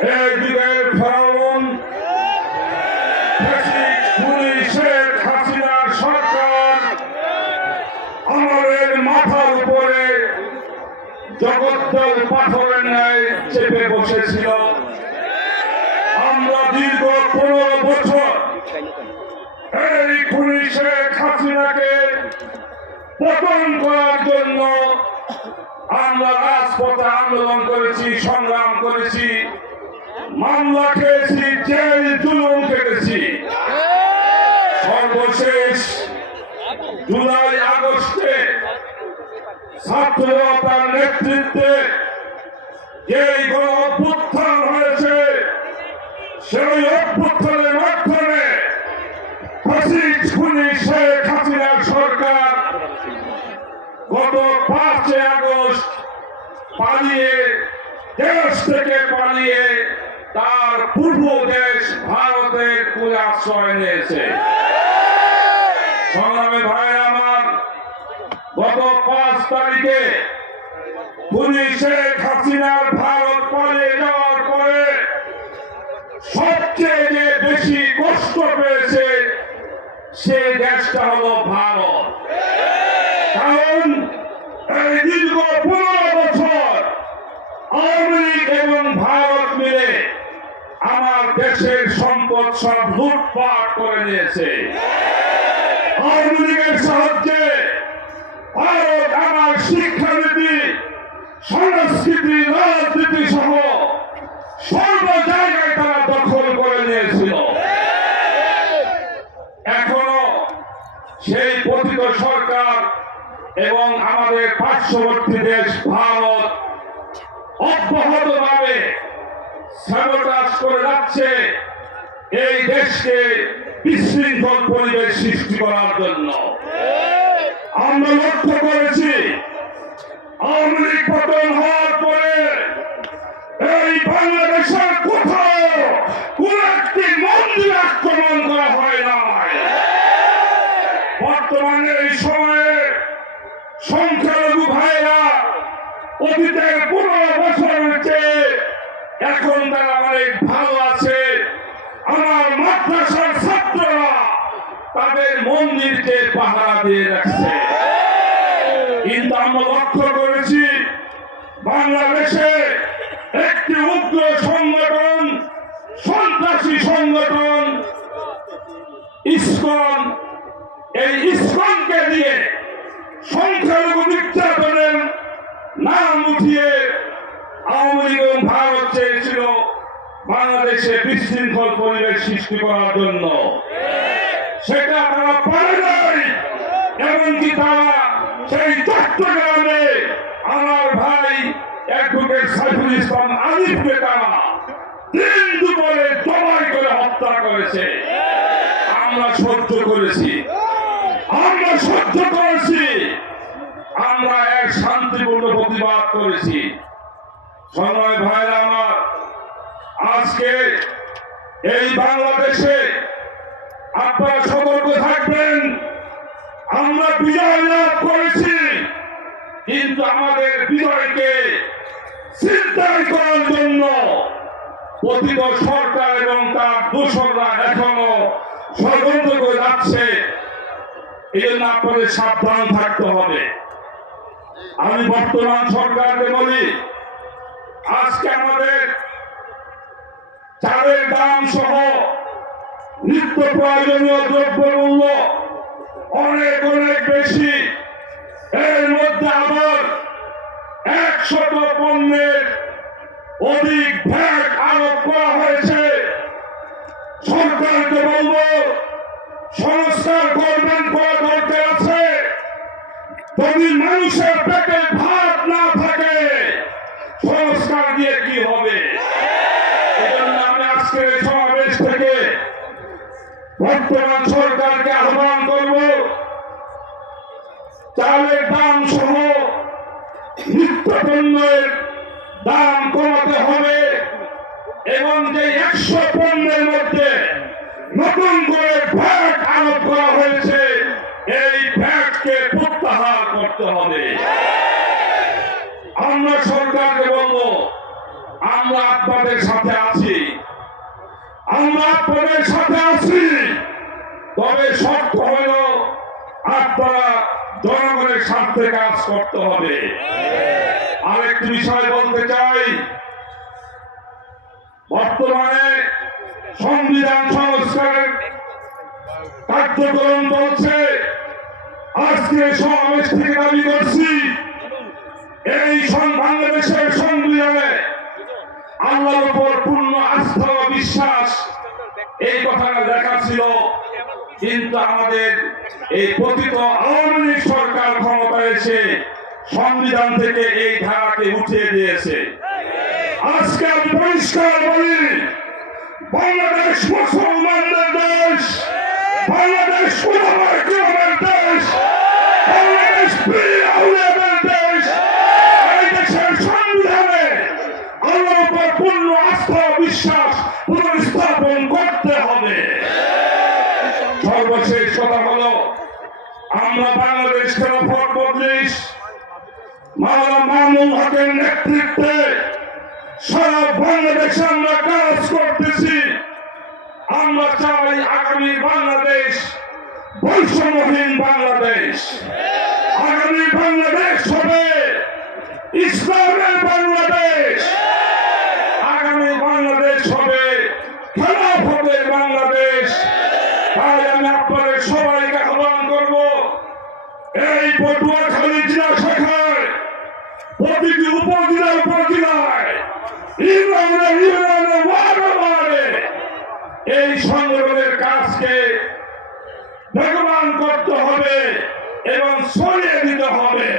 একদিকে ফেরাউন শেখ হাসিনার সরকার আমাদের মাথার উপরে জগদ্দল পাথরের ন্যায় চেপে বসেছিল। আমরা দীর্ঘ 15 বছর এই খুনি শেখ হাসিনাকে পতন করার জন্য আমরা রাজপথে আন্দোলন করেছি, সংগ্রাম করেছি, মামলা খেয়েছি, জেল জুলুম কেটেছি। সর্বশেষ জুলাই আগস্টে ছাত্রতার নেতৃত্বে যেই গণ-অভ্যুত্থান হয়েছে, সেই অভ্যুত্থানের মাধ্যমে ফ্যাসিস্ট খুনি শেখ হাসিনার সরকার গত 5 আগস্ট পালিয়ে দেশ থেকে পালিয়ে তার পূর্ব দেশ ভারতের কোলে আশ্রয় নিয়েছে। সংগ্রামী ভাই আমার, গত 5 তারিখে খুনি শেখ হাসিনার ভারত পালিয়ে যাওয়ার পরে সবচেয়ে যে বেশি কষ্ট পেয়েছে সেই দেশটা হলো ভারত। কারণ এই দীর্ঘ 15 বছর আওয়ামী লীগ এবং ভারত মিলে আমার দেশের সম্পদ সব লুটপাট করে নিয়েছে। আওয়ামী লীগের সাহায্যে ভারত আমার শিক্ষানীতি, সংস্কৃতি, রাজনীতি সহ সর্ব জায়গায় তারা দখল করে নিয়েছিল। এখনো সেই পতিত সরকার এবং আমাদের পার্শ্ববর্তী দেশ ভারত অব্যাহতভাবে সাবোটাজ করে যাচ্ছে এই দেশকে বিশৃঙ্খল পরিবেশ সৃষ্টি করার জন্য। আমরা লক্ষ্য করেছি আওয়ামী লীগ পতন হওয়ার পরে এই বাংলাদেশের কোথাও কোন একটি মন্দির আক্রমণ করা হয় নাই। বর্তমানে এই সময়ে সংখ্যালঘু ভাইরা অতীতের 15 বছরের চেয়ে এখন তারা অনেক ভালো আছে। আমার মাদ্রাসার ছাত্ররা তাদের মন্দিরকে পাহারা দিয়ে রাখছে। কিন্তু আমরা লক্ষ্য করেছি বাংলাদেশে একটি উগ্র সংগঠন, সন্ত্রাসী সংগঠন ইসকন, এই ইসকনকে দিয়ে সংখ্যালঘু নির্যাতনের নাম উঠিয়ে আওয়ামী লীগ এবং ভারত চেয়েছিল বাংলাদেশে বিশৃঙ্খল পরিবেশ সৃষ্টি করার জন্য। সেটা তারা পারে নাই। এমনকি তারা সেই চট্টগ্রামে আমার ভাই অ্যাডভোকেট সাইফুল ইসলাম আলিফকে তারা দিন দুপুরে জবাই করে হত্যা করেছে। আমরা সহ্য করেছি, আমরা সহ্য করেছি, আমরা এক শান্তিপূর্ণ প্রতিবাদ করেছি। সংগ্রামী ভাইরা আমার, আজকে এই বাংলাদেশে আপনারা সতর্ক থাকবেন। আমরা বিজয় লাভ করেছি, কিন্তু আমাদের বিজয়কে ছিনতাই করার জন্য পতিত সরকার এবং তার দোসররা এখনো ষড়যন্ত্র করে যাচ্ছে। এই জন্য আপনাদের সাবধান থাকতে হবে। আমি বর্তমান সরকারকে বলি, আজকে আমাদের চালের দাম সহ নিত্য প্রয়োজনীয় দ্রব্য মূল্য অনেক অনেক বেশি। এর মধ্যে আবার 100 পণ্যের অধিক ভ্যাট আরোপ করা হয়েছে। সরকারকে বলবো, সংস্কার করবেন, করা দরকার আছে। যদি মানুষের পেটে ভাত না থাকে সংস্কার দিয়ে কি হবে? এজন্য আমি আজকে সমাবেশ থেকে বর্তমান সরকারকে আহ্বান করব, চালের দাম সহ নিত্য পণ্যের দাম কমাতে হবে এবং যে 100 পণ্যের মধ্যে নতুন করে ভ্যাট আরোপ করা হয়েছে এই ভ্যাটকে প্রত্যাহার করতে হবে। আমরা সরকারকে বলবো, আমরা আমরা আপনাদের সাথে আছি, আমরা আপনাদের সাথে আছি। তবে শর্ত হল আপনারা জনগণের স্বার্থে কাজ করতে হবে। আরেকটি বিষয় বলতে চাই, বর্তমানে সংবিধান সংস্কারের কার্যক্রম চলছে। আজকে সমাবেশ থেকে দাবি করছি, এই বাংলাদেশের সংবিধানে আল্লাহর উপর পূর্ণ আস্থা ও বিশ্বাস, এই কথাটা লেখা ছিল, কিন্তু আমাদের এই পতিত আওয়ামী লীগ সরকার ক্ষমতায় এসে সংবিধান থেকে এই ধারাকে উঠিয়ে দিয়েছে। আজকে আমি পরিষ্কার বলি, বাংলাদেশ মুসলমানদের দেশ, বাংলাদেশ উলামায়ে কেরামের দেশ, বাংলাদেশ পীর আউলিয়াদের দেশ। এই দেশের সংবিধানে আল্লাহর উপর পূর্ণ আস্থা বিশ্বাস পুনঃস্থাপন করতে হবে। সর্বশেষ কথা হলো, আমরা বাংলাদেশ খেলাফত মজলিস মাওলানা মামুনুল হকের নেতৃত্বে সারা বাংলাদেশে আমরা কাজ করতেছি। আমরা চাই আগামী বাংলাদেশ বৈষম্যহীন বাংলাদেশ, আগামী বাংলাদেশ হবে ইসলামের বাংলাদেশ, আগামী বাংলাদেশ হবে খেলাফতের বাংলাদেশ। তাই আমি আপনাদের সবাইকে আহ্বান করব, এই পটুয়াখালী জেলা শাখায় প্রতিটি উপজেলায় ইউনিয়নে ওয়ার্ডে এই সংগঠনের কাজকে বেগবান করতে হবে এবং ছড়িয়ে দিতে হবে।